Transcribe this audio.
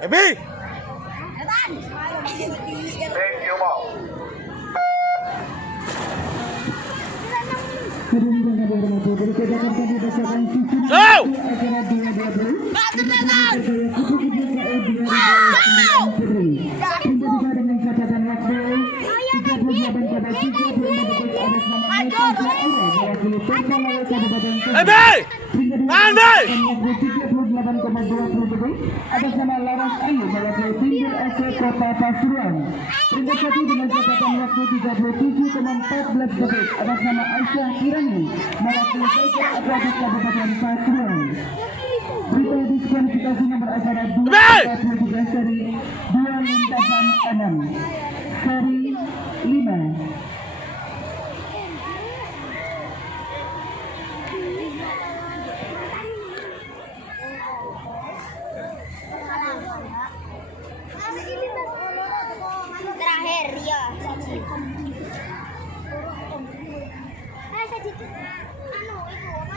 Ebi. Thank you, Mom. Ebi. Andi. Atas nama Laras Ayu mewakili Pinggir AC Kota Pasuruan. Peringkat 1 dengan catatan waktu 37,14 detik atas nama Aisyah Kirani mewakili Desa Aquatik Kabupaten Pasuruan. Berita diskualifikasi nomor acara 2 dari 2 lintasan 6 seri 5. Terakhir ya saji. Saji itu anu itu apa